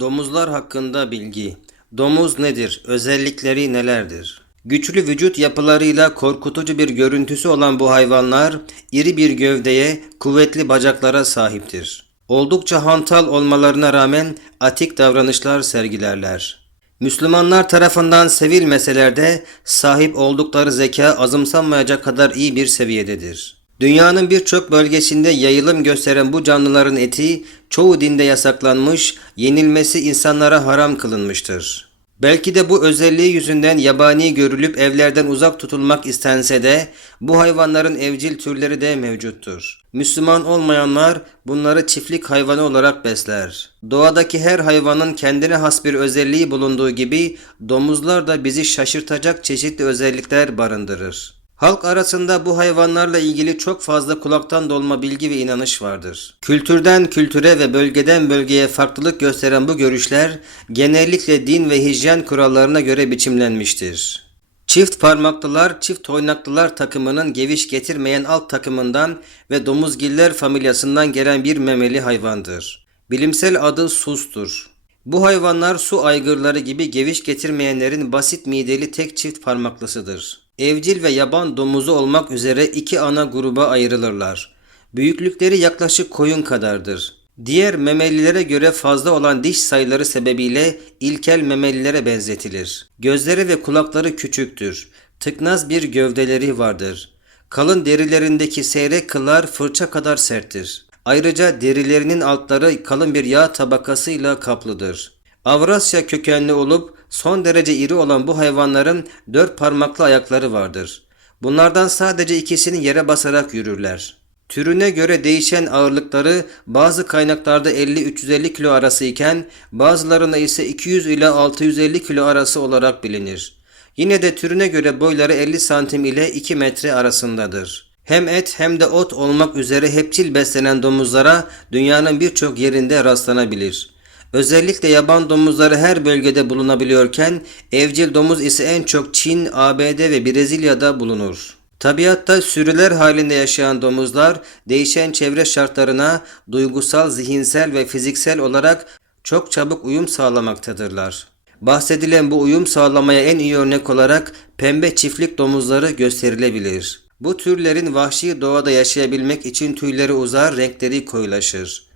Domuzlar hakkında bilgi. Domuz nedir? Özellikleri nelerdir? Güçlü vücut yapılarıyla korkutucu bir görüntüsü olan bu hayvanlar iri bir gövdeye, kuvvetli bacaklara sahiptir. Oldukça hantal olmalarına rağmen atik davranışlar sergilerler. Müslümanlar tarafından sevilmeseler de sahip oldukları zeka azımsanmayacak kadar iyi bir seviyededir. Dünyanın birçok bölgesinde yayılım gösteren bu canlıların eti çoğu dinde yasaklanmış, yenilmesi insanlara haram kılınmıştır. Belki de bu özelliği yüzünden yabani görülüp evlerden uzak tutulmak istense de bu hayvanların evcil türleri de mevcuttur. Müslüman olmayanlar bunları çiftlik hayvanı olarak besler. Doğadaki her hayvanın kendine has bir özelliği bulunduğu gibi domuzlar da bizi şaşırtacak çeşitli özellikler barındırır. Halk arasında bu hayvanlarla ilgili çok fazla kulaktan dolma bilgi ve inanış vardır. Kültürden kültüre ve bölgeden bölgeye farklılık gösteren bu görüşler genellikle din ve hijyen kurallarına göre biçimlenmiştir. Çift parmaklılar, çift toynaklılar takımının geviş getirmeyen alt takımından ve domuzgiller familyasından gelen bir memeli hayvandır. Bilimsel adı sustur. Bu hayvanlar su aygırları gibi geviş getirmeyenlerin basit mideli tek çift parmaklısıdır. Evcil ve yaban domuzu olmak üzere iki ana gruba ayrılırlar. Büyüklükleri yaklaşık koyun kadardır. Diğer memelilere göre fazla olan diş sayıları sebebiyle ilkel memelilere benzetilir. Gözleri ve kulakları küçüktür. Tıknaz bir gövdeleri vardır. Kalın derilerindeki seyrek kıllar fırça kadar serttir. Ayrıca derilerinin altları kalın bir yağ tabakasıyla kaplıdır. Avrasya kökenli olup son derece iri olan bu hayvanların dört parmaklı ayakları vardır. Bunlardan sadece ikisini yere basarak yürürler. Türüne göre değişen ağırlıkları bazı kaynaklarda 50-350 kilo arası iken bazılarında ise 200 ile 650 kilo arası olarak bilinir. Yine de türüne göre boyları 50 santim ile 2 metre arasındadır. Hem et hem de ot olmak üzere hepçil beslenen domuzlara dünyanın birçok yerinde rastlanabilir. Özellikle yaban domuzları her bölgede bulunabiliyorken evcil domuz ise en çok Çin, ABD ve Brezilya'da bulunur. Tabiatta sürüler halinde yaşayan domuzlar değişen çevre şartlarına duygusal, zihinsel ve fiziksel olarak çok çabuk uyum sağlamaktadırlar. Bahsedilen bu uyum sağlamaya en iyi örnek olarak pembe çiftlik domuzları gösterilebilir. Bu türlerin vahşi doğada yaşayabilmek için tüyleri uzar, renkleri koyulaşır.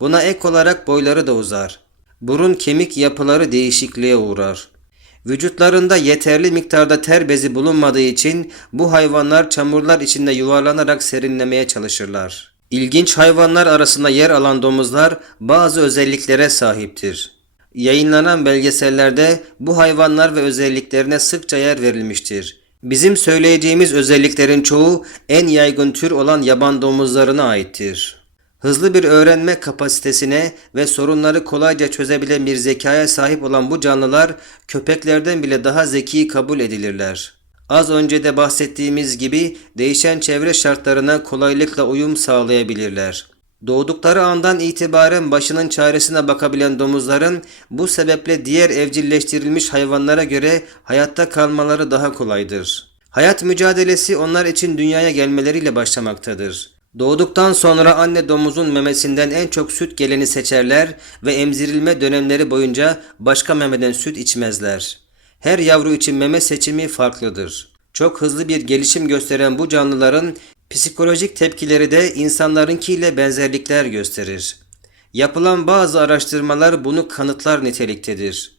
Buna ek olarak boyları da uzar. Burun kemik yapıları değişikliğe uğrar. Vücutlarında yeterli miktarda ter bezi bulunmadığı için bu hayvanlar çamurlar içinde yuvarlanarak serinlemeye çalışırlar. İlginç hayvanlar arasında yer alan domuzlar bazı özelliklere sahiptir. Yayınlanan belgesellerde bu hayvanlar ve özelliklerine sıkça yer verilmiştir. Bizim söyleyeceğimiz özelliklerin çoğu en yaygın tür olan yaban domuzlarına aittir. Hızlı bir öğrenme kapasitesine ve sorunları kolayca çözebilen bir zekaya sahip olan bu canlılar köpeklerden bile daha zeki kabul edilirler. Az önce de bahsettiğimiz gibi değişen çevre şartlarına kolaylıkla uyum sağlayabilirler. Doğdukları andan itibaren başının çaresine bakabilen domuzların bu sebeple diğer evcilleştirilmiş hayvanlara göre hayatta kalmaları daha kolaydır. Hayat mücadelesi onlar için dünyaya gelmeleriyle başlamaktadır. Doğduktan sonra anne domuzun memesinden en çok süt geleni seçerler ve emzirilme dönemleri boyunca başka memeden süt içmezler. Her yavru için meme seçimi farklıdır. Çok hızlı bir gelişim gösteren bu canlıların psikolojik tepkileri de insanlarınkiyle benzerlikler gösterir. Yapılan bazı araştırmalar bunu kanıtlar niteliktedir.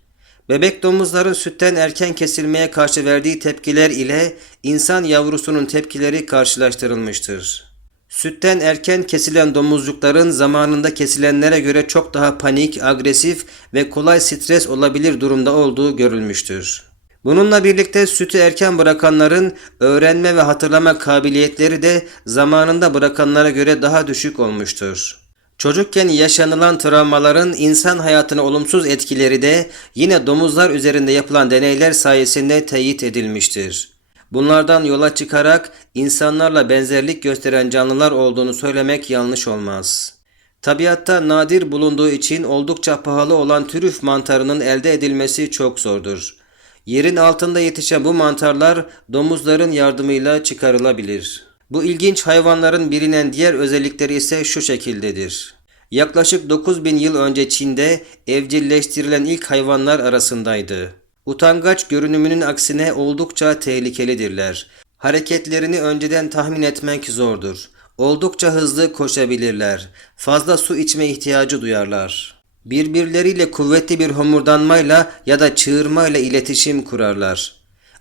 Bebek domuzların sütten erken kesilmeye karşı verdiği tepkiler ile insan yavrusunun tepkileri karşılaştırılmıştır. Sütten erken kesilen domuzcukların zamanında kesilenlere göre çok daha panik, agresif ve kolay stres olabilir durumda olduğu görülmüştür. Bununla birlikte sütü erken bırakanların öğrenme ve hatırlama kabiliyetleri de zamanında bırakanlara göre daha düşük olmuştur. Çocukken yaşanılan travmaların insan hayatına olumsuz etkileri de yine domuzlar üzerinde yapılan deneyler sayesinde teyit edilmiştir. Bunlardan yola çıkarak insanlarla benzerlik gösteren canlılar olduğunu söylemek yanlış olmaz. Tabiatta nadir bulunduğu için oldukça pahalı olan trüf mantarının elde edilmesi çok zordur. Yerin altında yetişen bu mantarlar domuzların yardımıyla çıkarılabilir. Bu ilginç hayvanların bilinen diğer özellikleri ise şu şekildedir. Yaklaşık 9000 yıl önce Çin'de evcilleştirilen ilk hayvanlar arasındaydı. Utangaç görünümünün aksine oldukça tehlikelidirler. Hareketlerini önceden tahmin etmek zordur. Oldukça hızlı koşabilirler. Fazla su içme ihtiyacı duyarlar. Birbirleriyle kuvvetli bir homurdanmayla ya da çığırmayla iletişim kurarlar.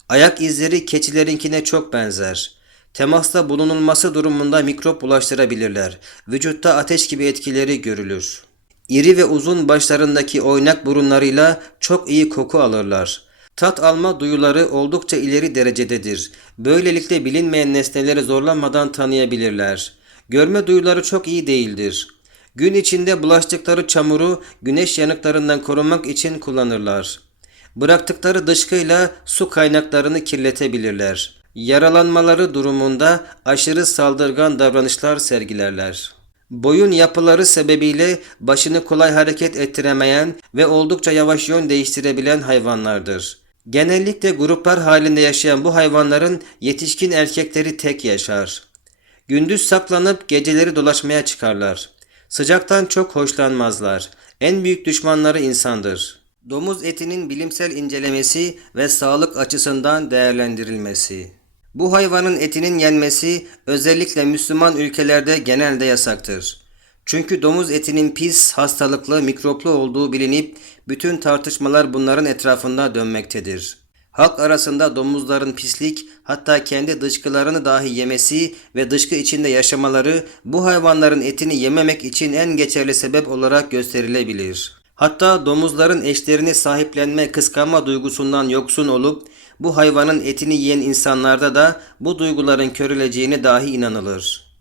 Ayak izleri keçilerinkine çok benzer. Temasta bulunulması durumunda mikrop bulaştırabilirler. Vücutta ateş gibi etkileri görülür. İri ve uzun başlarındaki oynak burunlarıyla çok iyi koku alırlar. Tat alma duyuları oldukça ileri derecededir. Böylelikle bilinmeyen nesneleri zorlanmadan tanıyabilirler. Görme duyuları çok iyi değildir. Gün içinde bulaştıkları çamuru güneş yanıklarından korunmak için kullanırlar. Bıraktıkları dışkıyla su kaynaklarını kirletebilirler. Yaralanmaları durumunda aşırı saldırgan davranışlar sergilerler. Boyun yapıları sebebiyle başını kolay hareket ettiremeyen ve oldukça yavaş yön değiştirebilen hayvanlardır. Genellikle gruplar halinde yaşayan bu hayvanların yetişkin erkekleri tek yaşar. Gündüz saklanıp geceleri dolaşmaya çıkarlar. Sıcaktan çok hoşlanmazlar. En büyük düşmanları insandır. Domuz etinin bilimsel incelemesi ve sağlık açısından değerlendirilmesi. Bu hayvanın etinin yenmesi özellikle Müslüman ülkelerde genelde yasaktır. Çünkü domuz etinin pis, hastalıklı, mikroplu olduğu bilinip bütün tartışmalar bunların etrafında dönmektedir. Halk arasında domuzların pislik hatta kendi dışkılarını dahi yemesi ve dışkı içinde yaşamaları bu hayvanların etini yememek için en geçerli sebep olarak gösterilebilir. Hatta domuzların eşlerini sahiplenme kıskanma duygusundan yoksun olup bu hayvanın etini yiyen insanlarda da bu duyguların körüleceğine dahi inanılır.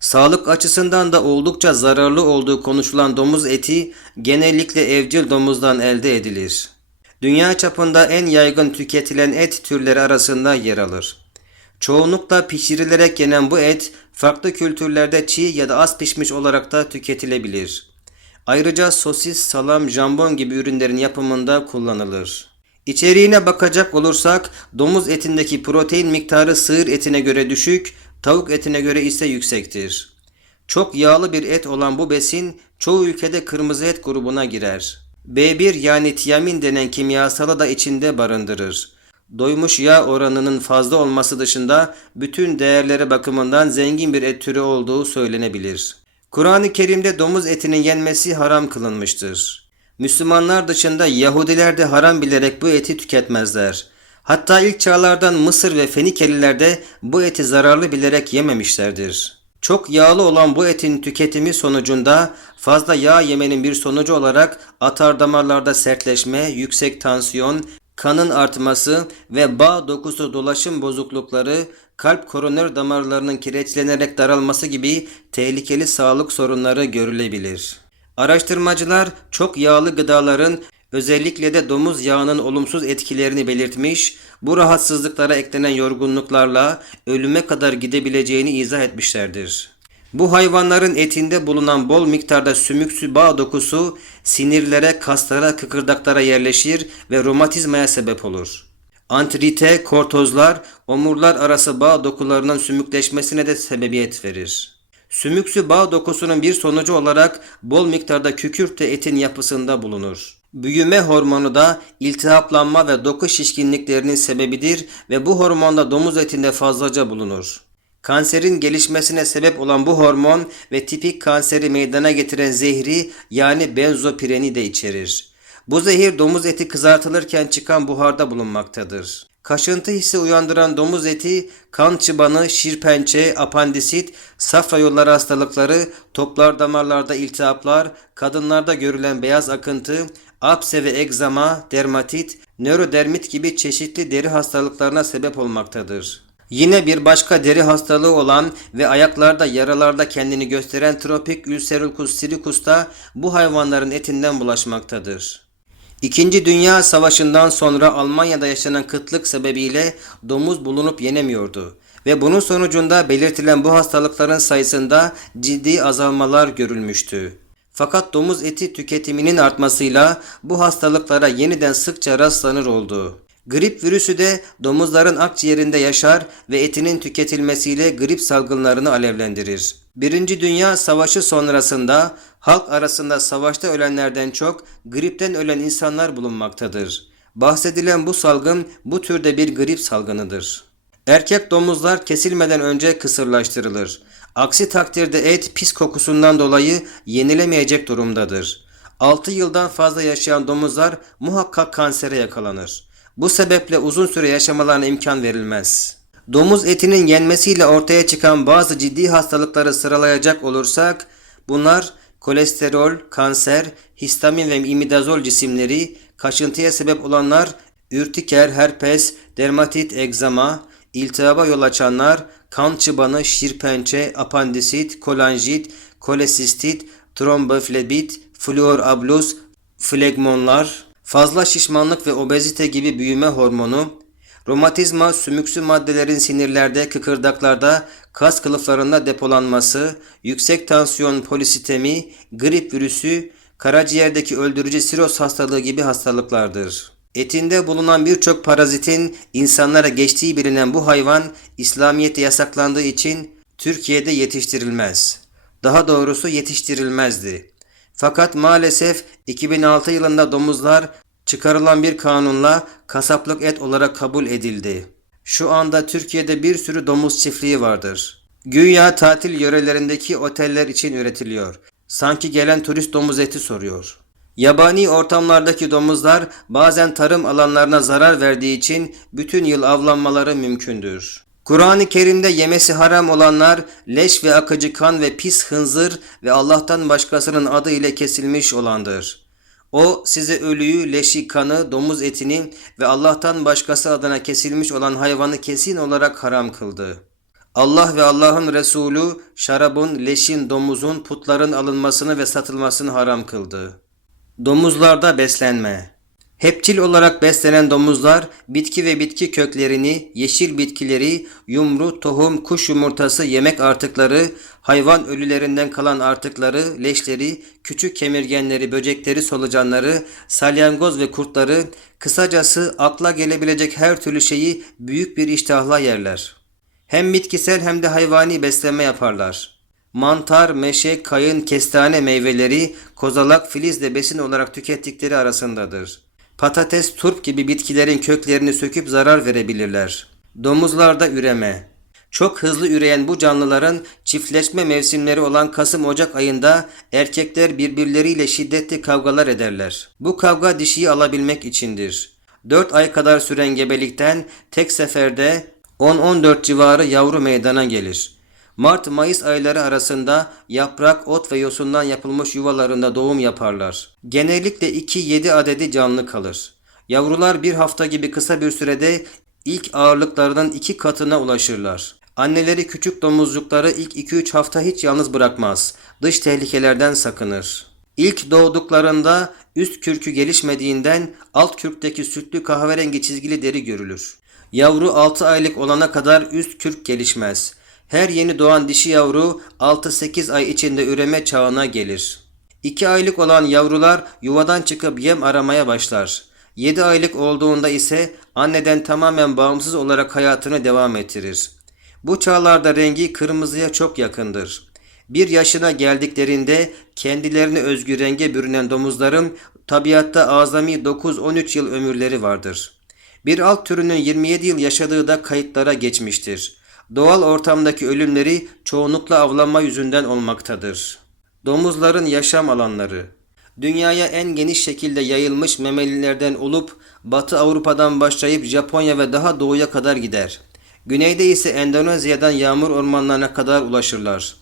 Sağlık açısından da oldukça zararlı olduğu konuşulan domuz eti genellikle evcil domuzdan elde edilir. Dünya çapında en yaygın tüketilen et türleri arasında yer alır. Çoğunlukla pişirilerek yenen bu et farklı kültürlerde çiğ ya da az pişmiş olarak da tüketilebilir. Ayrıca sosis, salam, jambon gibi ürünlerin yapımında kullanılır. İçeriğine bakacak olursak domuz etindeki protein miktarı sığır etine göre düşük, tavuk etine göre ise yüksektir. Çok yağlı bir et olan bu besin çoğu ülkede kırmızı et grubuna girer. B1 yani tiamin denen kimyasalı da içinde barındırır. Doymuş yağ oranının fazla olması dışında bütün değerleri bakımından zengin bir et türü olduğu söylenebilir. Kur'an-ı Kerim'de domuz etinin yenmesi haram kılınmıştır. Müslümanlar dışında Yahudiler de haram bilerek bu eti tüketmezler. Hatta ilk çağlardan Mısır ve Fenikeliler de bu eti zararlı bilerek yememişlerdir. Çok yağlı olan bu etin tüketimi sonucunda fazla yağ yemenin bir sonucu olarak atar damarlarda sertleşme, yüksek tansiyon, kanın artması ve bağ dokusu dolaşım bozuklukları, kalp koroner damarlarının kireçlenerek daralması gibi tehlikeli sağlık sorunları görülebilir. Araştırmacılar çok yağlı gıdaların özellikle de domuz yağının olumsuz etkilerini belirtmiş, bu rahatsızlıklara eklenen yorgunluklarla ölüme kadar gidebileceğini izah etmişlerdir. Bu hayvanların etinde bulunan bol miktarda sümüksü bağ dokusu sinirlere, kaslara, kıkırdaklara yerleşir ve romatizmaya sebep olur. Antrite, kortozlar, omurlar arası bağ dokularının sümükleşmesine de sebebiyet verir. Sümüksü bağ dokusunun bir sonucu olarak bol miktarda kükürt de etin yapısında bulunur. Büyüme hormonu da iltihaplanma ve doku şişkinliklerinin sebebidir ve bu hormon da domuz etinde fazlaca bulunur. Kanserin gelişmesine sebep olan bu hormon ve tipik kanseri meydana getiren zehri yani benzopireni de içerir. Bu zehir domuz eti kızartılırken çıkan buharda bulunmaktadır. Kaşıntı hissi uyandıran domuz eti, kan çıbanı, şirpençe, apandisit, safra yolları hastalıkları, toplar damarlarda iltihaplar, kadınlarda görülen beyaz akıntı, apse ve egzama, dermatit, nörodermit gibi çeşitli deri hastalıklarına sebep olmaktadır. Yine bir başka deri hastalığı olan ve ayaklarda yaralarda kendini gösteren tropik ülserulkus siricus da bu hayvanların etinden bulaşmaktadır. İkinci Dünya Savaşı'ndan sonra Almanya'da yaşanan kıtlık sebebiyle domuz bulunup yenemiyordu ve bunun sonucunda belirtilen bu hastalıkların sayısında ciddi azalmalar görülmüştü. Fakat domuz eti tüketiminin artmasıyla bu hastalıklara yeniden sıkça rastlanır oldu. Grip virüsü de domuzların akciğerinde yaşar ve etinin tüketilmesiyle grip salgınlarını alevlendirir. Birinci Dünya Savaşı sonrasında halk arasında savaşta ölenlerden çok gripten ölen insanlar bulunmaktadır. Bahsedilen bu salgın bu türde bir grip salgınıdır. Erkek domuzlar kesilmeden önce kısırlaştırılır. Aksi takdirde et pis kokusundan dolayı yenilemeyecek durumdadır. 6 yıldan fazla yaşayan domuzlar muhakkak kansere yakalanır. Bu sebeple uzun süre yaşamalarına imkan verilmez. Domuz etinin yenmesiyle ortaya çıkan bazı ciddi hastalıkları sıralayacak olursak bunlar kolesterol, kanser, histamin ve imidazol cisimleri, kaşıntıya sebep olanlar ürtiker, herpes, dermatit, egzama, iltihaba yol açanlar, kan çıbanı, şirpençe, apandisit, kolanjit, kolesistit, tromboflebit, fluoroablus, flegmonlar, fazla şişmanlık ve obezite gibi büyüme hormonu, romatizma, sümüksü maddelerin sinirlerde, kıkırdaklarda, kas kılıflarında depolanması, yüksek tansiyon polisitemi, grip virüsü, karaciğerdeki öldürücü siroz hastalığı gibi hastalıklardır. Etinde bulunan birçok parazitin insanlara geçtiği bilinen bu hayvan İslamiyet'te yasaklandığı için Türkiye'de yetiştirilmez. Daha doğrusu yetiştirilmezdi. Fakat maalesef 2006 yılında domuzlar çıkarılan bir kanunla kasaplık et olarak kabul edildi. Şu anda Türkiye'de bir sürü domuz çiftliği vardır. Güya tatil yörelerindeki oteller için üretiliyor. Sanki gelen turist domuz eti soruyor. Yabani ortamlardaki domuzlar bazen tarım alanlarına zarar verdiği için bütün yıl avlanmaları mümkündür. Kur'an-ı Kerim'de yemesi haram olanlar leş ve akıcı kan ve pis hınzır ve Allah'tan başkasının adı ile kesilmiş olandır. O size ölüyü, leşi, kanı, domuz etini ve Allah'tan başkası adına kesilmiş olan hayvanı kesin olarak haram kıldı. Allah ve Allah'ın Resulü şarabın, leşin, domuzun, putların alınmasını ve satılmasını haram kıldı. Domuzlarda beslenme Hepçil olarak beslenen domuzlar bitki ve bitki köklerini, yeşil bitkileri, yumru, tohum, kuş yumurtası, yemek artıkları, hayvan ölülerinden kalan artıkları, leşleri, küçük kemirgenleri, böcekleri, solucanları, salyangoz ve kurtları, kısacası akla gelebilecek her türlü şeyi büyük bir iştahla yerler. Hem bitkisel hem de hayvani beslenme yaparlar. Mantar, meşe, kayın, kestane meyveleri, kozalak, filiz de besin olarak tükettikleri arasındadır. Patates, turp gibi bitkilerin köklerini söküp zarar verebilirler. Domuzlarda üreme. Çok hızlı üreyen bu canlıların çiftleşme mevsimleri olan Kasım-Ocak ayında erkekler birbirleriyle şiddetli kavgalar ederler. Bu kavga dişiyi alabilmek içindir. 4 ay kadar süren gebelikten tek seferde 10-14 civarı yavru meydana gelir. Mart-Mayıs ayları arasında yaprak, ot ve yosundan yapılmış yuvalarında doğum yaparlar. Genellikle 2-7 adedi canlı kalır. Yavrular bir hafta gibi kısa bir sürede ilk ağırlıklarının iki katına ulaşırlar. Anneleri küçük domuzcukları ilk 2-3 hafta hiç yalnız bırakmaz. Dış tehlikelerden sakınır. İlk doğduklarında üst kürkü gelişmediğinden alt kürkteki sütlü kahverengi çizgili deri görülür. Yavru 6 aylık olana kadar üst kürk gelişmez. Her yeni doğan dişi yavru 6-8 ay içinde üreme çağına gelir. 2 aylık olan yavrular yuvadan çıkıp yem aramaya başlar. 7 aylık olduğunda ise anneden tamamen bağımsız olarak hayatını devam ettirir. Bu çağlarda rengi kırmızıya çok yakındır. Bir yaşına geldiklerinde kendilerine özgü renge bürünen domuzların tabiatta azami 9-13 yıl ömürleri vardır. Bir alt türünün 27 yıl yaşadığı da kayıtlara geçmiştir. Doğal ortamdaki ölümleri çoğunlukla avlanma yüzünden olmaktadır. Domuzların yaşam alanları Dünyaya en geniş şekilde yayılmış memelilerden olup Batı Avrupa'dan başlayıp Japonya ve daha doğuya kadar gider. Güneyde ise Endonezya'dan yağmur ormanlarına kadar ulaşırlar.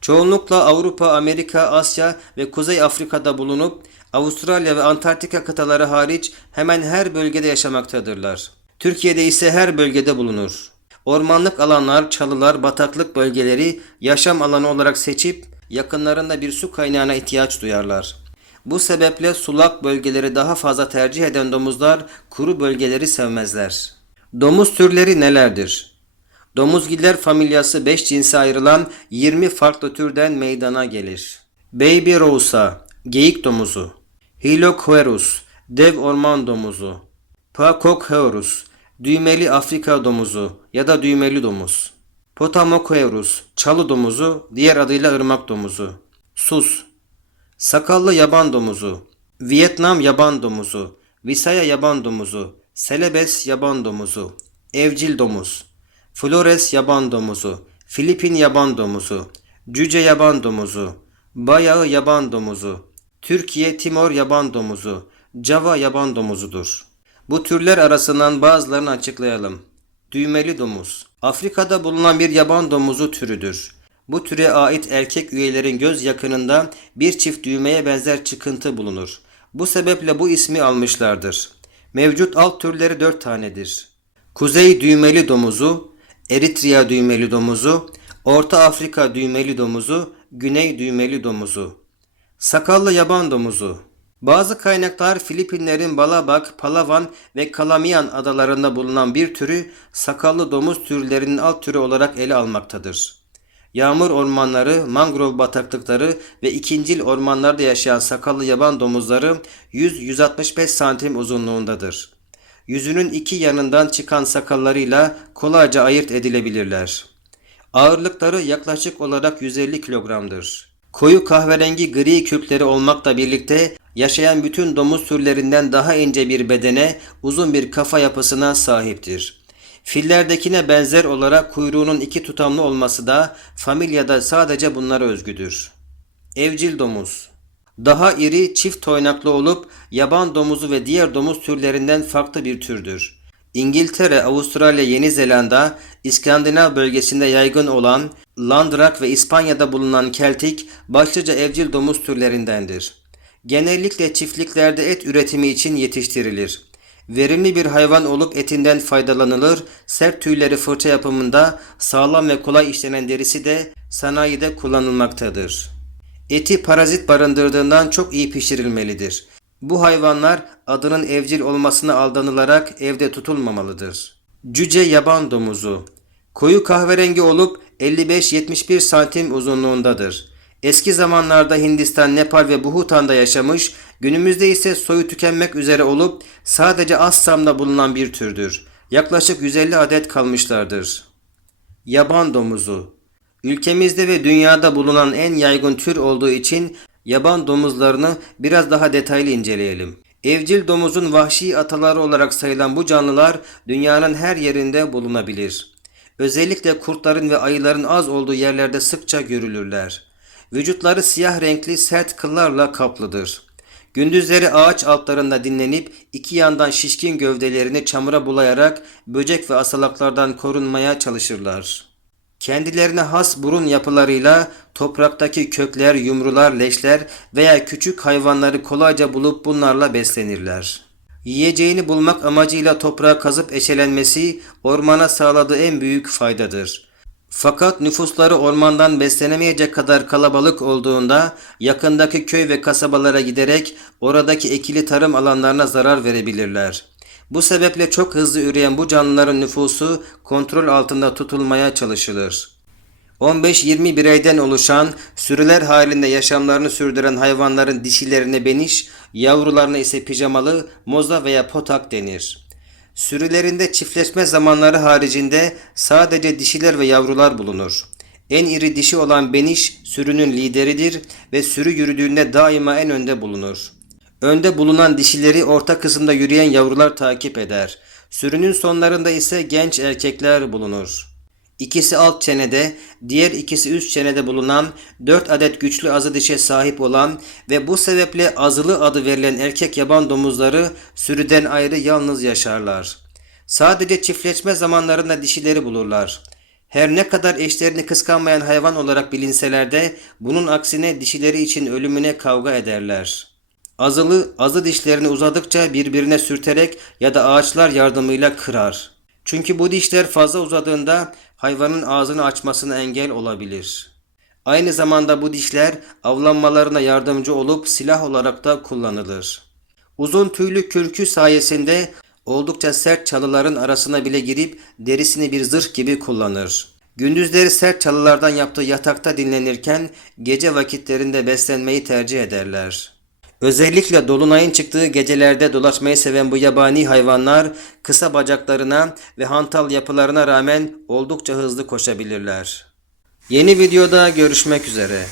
Çoğunlukla Avrupa, Amerika, Asya ve Kuzey Afrika'da bulunup Avustralya ve Antarktika kıtaları hariç hemen her bölgede yaşamaktadırlar. Türkiye'de ise her bölgede bulunur. Ormanlık alanlar, çalılar, bataklık bölgeleri yaşam alanı olarak seçip yakınlarında bir su kaynağına ihtiyaç duyarlar. Bu sebeple sulak bölgeleri daha fazla tercih eden domuzlar kuru bölgeleri sevmezler. Domuz türleri nelerdir? Domuzgiller familyası 5 cinse ayrılan 20 farklı türden meydana gelir. Baby Rosa, geyik domuzu. Hiloquerus, dev orman domuzu. Pacocheurus, düğmeli Afrika domuzu ya da düğmeli domuz. Potamokoerus, çalı domuzu, diğer adıyla ırmak domuzu. Sus, sakallı yaban domuzu, Vietnam yaban domuzu, Visaya yaban domuzu, Celebes yaban domuzu, evcil domuz, Flores yaban domuzu, Filipin yaban domuzu, Cüce yaban domuzu, Bayağı yaban domuzu, Türkiye Timor yaban domuzu, Java yaban domuzudur. Bu türler arasından bazılarını açıklayalım. Düğmeli domuz. Afrika'da bulunan bir yaban domuzu türüdür. Bu türe ait erkek üyelerin göz yakınında bir çift düğmeye benzer çıkıntı bulunur. Bu sebeple bu ismi almışlardır. Mevcut alt türleri dört tanedir. Kuzey düğmeli domuzu, Eritrea düğmeli domuzu, Orta Afrika düğmeli domuzu, Güney düğmeli domuzu. Sakallı yaban domuzu. Bazı kaynaklar Filipinlerin Balabak, Palawan ve Calamian adalarında bulunan bir türü sakallı domuz türlerinin alt türü olarak ele almaktadır. Yağmur ormanları, mangrove bataklıkları ve ikincil ormanlarda yaşayan sakallı yaban domuzları 100-165 santim uzunluğundadır. Yüzünün iki yanından çıkan sakallarıyla kolayca ayırt edilebilirler. Ağırlıkları yaklaşık olarak 150 kilogramdır. Koyu kahverengi gri kürkleri olmakla birlikte yaşayan bütün domuz türlerinden daha ince bir bedene, uzun bir kafa yapısına sahiptir. Fillerdekine benzer olarak kuyruğunun iki tutamlı olması da familyada sadece bunlara özgüdür. Evcil domuz Daha iri çift toynaklı olup yaban domuzu ve diğer domuz türlerinden farklı bir türdür. İngiltere, Avustralya, Yeni Zelanda, İskandinav bölgesinde yaygın olan Landrak ve İspanya'da bulunan Keltik başlıca evcil domuz türlerindendir. Genellikle çiftliklerde et üretimi için yetiştirilir. Verimli bir hayvan olup etinden faydalanılır, sert tüyleri fırça yapımında sağlam ve kolay işlenen derisi de sanayide kullanılmaktadır. Eti parazit barındırdığından çok iyi pişirilmelidir. Bu hayvanlar adının evcil olmasına aldanılarak evde tutulmamalıdır. Cüce yaban domuzu Koyu kahverengi olup 55-71 santim uzunluğundadır. Eski zamanlarda Hindistan, Nepal ve Bhutan'da yaşamış, günümüzde ise soyu tükenmek üzere olup sadece Assam'da bulunan bir türdür. Yaklaşık 150 adet kalmışlardır. Yaban domuzu Ülkemizde ve dünyada bulunan en yaygın tür olduğu için yaban domuzlarını biraz daha detaylı inceleyelim. Evcil domuzun vahşi ataları olarak sayılan bu canlılar dünyanın her yerinde bulunabilir. Özellikle kurtların ve ayıların az olduğu yerlerde sıkça görülürler. Vücutları siyah renkli sert kıllarla kaplıdır. Gündüzleri ağaç altlarında dinlenip iki yandan şişkin gövdelerini çamura bulayarak böcek ve asalaklardan korunmaya çalışırlar. Kendilerine has burun yapılarıyla topraktaki kökler, yumrular, leşler veya küçük hayvanları kolayca bulup bunlarla beslenirler. Yiyeceğini bulmak amacıyla toprağa kazıp eşelenmesi ormana sağladığı en büyük faydadır. Fakat nüfusları ormandan beslenemeyecek kadar kalabalık olduğunda yakındaki köy ve kasabalara giderek oradaki ekili tarım alanlarına zarar verebilirler. Bu sebeple çok hızlı üreyen bu canlıların nüfusu kontrol altında tutulmaya çalışılır. 15-20 bireyden oluşan, sürüler halinde yaşamlarını sürdüren hayvanların dişilerine beniş, yavrularına ise pijamalı, moza veya potak denir. Sürülerinde çiftleşme zamanları haricinde sadece dişiler ve yavrular bulunur. En iri dişi olan beniş sürünün lideridir ve sürü yürüdüğünde daima en önde bulunur. Önde bulunan dişileri orta kısımda yürüyen yavrular takip eder. Sürünün sonlarında ise genç erkekler bulunur. İkisi alt çenede, diğer ikisi üst çenede bulunan 4 adet güçlü azı dişe sahip olan ve bu sebeple azılı adı verilen erkek yaban domuzları sürüden ayrı yalnız yaşarlar. Sadece çiftleşme zamanlarında dişileri bulurlar. Her ne kadar eşlerini kıskanmayan hayvan olarak bilinseler de bunun aksine dişileri için ölümüne kavga ederler. Azılı azı dişlerini uzadıkça birbirine sürterek ya da ağaçlar yardımıyla kırar. Çünkü bu dişler fazla uzadığında hayvanın ağzını açmasına engel olabilir. Aynı zamanda bu dişler avlanmalarına yardımcı olup silah olarak da kullanılır. Uzun tüylü kürkü sayesinde oldukça sert çalıların arasına bile girip derisini bir zırh gibi kullanır. Gündüzleri sert çalılardan yaptığı yatakta dinlenirken gece vakitlerinde beslenmeyi tercih ederler. Özellikle dolunayın çıktığı gecelerde dolaşmayı seven bu yabani hayvanlar kısa bacaklarına ve hantal yapılarına rağmen oldukça hızlı koşabilirler. Yeni videoda görüşmek üzere.